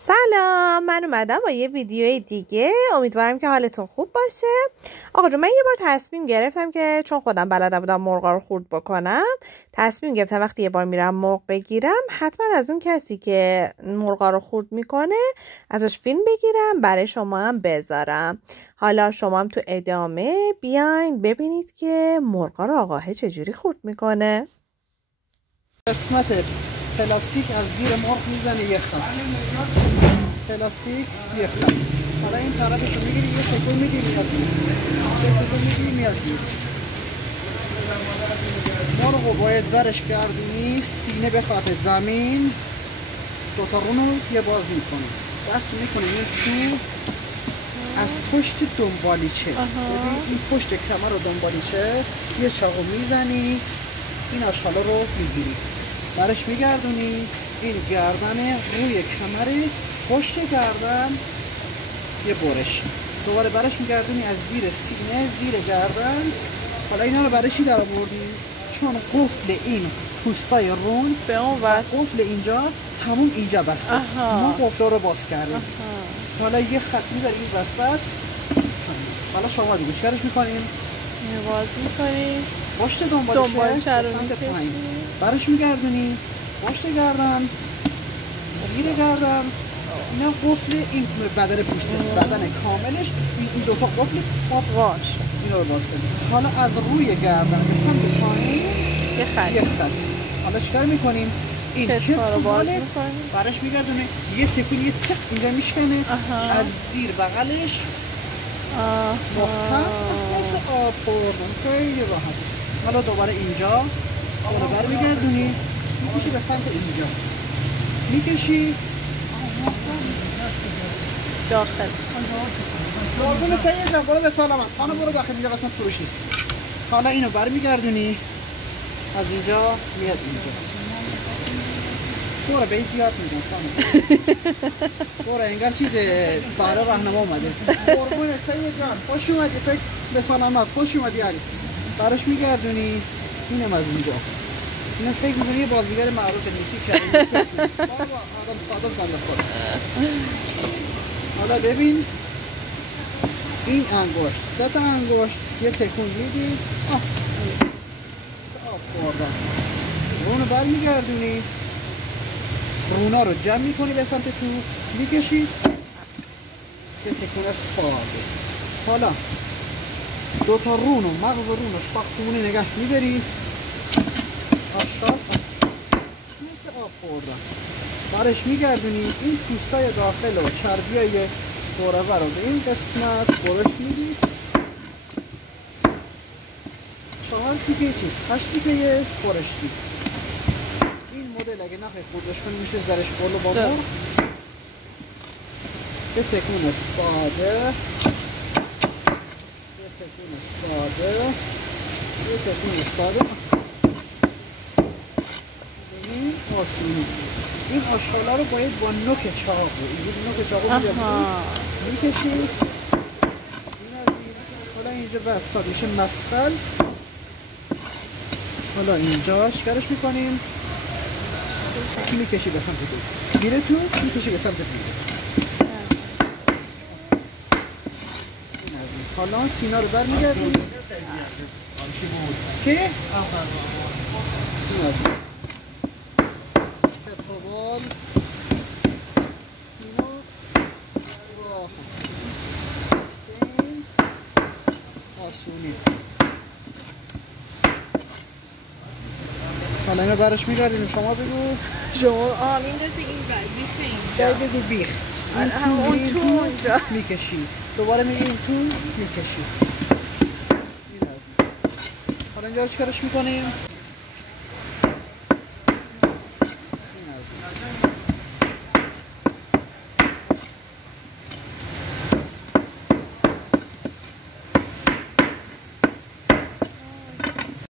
سلام، من اومدم با یه ویدیوی دیگه. امیدوارم که حالتون خوب باشه. آقا جون، من یه بار تصمیم گرفتم که چون خودم بلد بودم مرغا رو خورد بکنم، تصمیم گرفتم وقتی یه بار میرم مرغ بگیرم حتما از اون کسی که مرغا رو خورد میکنه ازش فیلم بگیرم برای شما هم بذارم. حالا شما هم تو ادامه بیاین ببینید که مرغا رو آقاه چجوری خورد میکنه. قسمت پلاستیک از زیر مرغ میزنه یه خط، پلاستیک یه خط. حالا این طرفشو میگیری یه تکون میدی میاد بیرون، یه تکون میدی میاد بیرون. مرغو باید برش گردونی سینه بخواد زمین، دوتا رونو یه باز میکنه، دست میکنه این تو از پشت دنبالیچه. ببین این پشت کمر رو دنبالیچه یه چاقو میزنی، این آشغالا رو میگیری برش میگردونی، این گردن روی کمر پشت گردن یه برش، دوباره برش میگردونی از زیر سینه زیر گردن. حالا اینا رو برای چی در آوردیم؟ چون قفل این پوستای رون به اون واسه قفل اینجا تموم اینجا بسته، ما قفل رو باز کردیم. حالا یه خط میذاریم این وسط. حالا شما دیگه چیکارش میکنیم؟ باز میکنیم پشت دنبالشه رو سمت پایین برش میگردونی، پشت گردن زیر گردن. اینا قفل این بدن پوسته، بدن کاملش این دوتا قفل باش اینا رو باز کنیم. حالا از روی گردن به سمت پایین یه خط. حالا چیکار میکنیم؟ این کتف رو باز میکنیم، برش میگردونه یه تکون یه تک اینجا میشکنه، از زیر بغلش محکم مثل آب خوردن، خیلی راحت. حالا دوباره اینجا دوباره برمیگردونی میکشی به سمت اینجا، میکشی داخل. قربون سید جان برو به سلامت. خانم برو داخل، اینجا قسمت فروش نیست. حالا اینو برمیگردونی از اینجا میاد اینجا. برو به این پیاد میگم خانم. برو انگار چیز برای راهنما اومده. قربون سید جان خوش اومدی، فکر به سلامت، خوش اومدی علی. برش میگردونی اینم از اینجا. اینا فکر می‌کنی یه بازیگر معروف نیکی کرده. بابا آدم ساده است بنده خدا. حالا ببین این انگشت، سه تا انگشت یه تکون میدی، آب خوردن. رونو برمیگردونی، رونا رو جمع میکنی به سمت تو، میکشی یه تکون ساده. حالا دوتا رونو مغز رونو ساختمونی نگه میداری، آشغال مثل آب خوردن. برش میگردونی این پوستای داخل و چربیای دورور رو به این قسمت برش میدی، 4 تیکه چیز 8 تیکه برشتی. این مدل اگه نخوای خوردش کنی میشه درش بولو با مرغ. یه تکون ساده، یه تکون ساده، یه تکون ساده. این آسونی. این آشغالا رو باید با نوک چاقو، اینجوری نوک چاقو میکشی این از این. حالا اینجا وسط میشه مسخل. حالا اینجا چیکارش میکنیم؟ میکشی به سمت دو، میره تو، میکشی به سمت بیرون. این از این. حالا سینا رو برمیگردیم که این از این کتفوال سینا راحت این آسونی. حالا اینو برش میگردیم. شما بگو. شما میندازی این بر بیخ جای بگو بیخ. اون تو اونجا میکشی، دوباره میگی این تو میکشی. این از این. حالا اینجا رو چیکارش میکنیم؟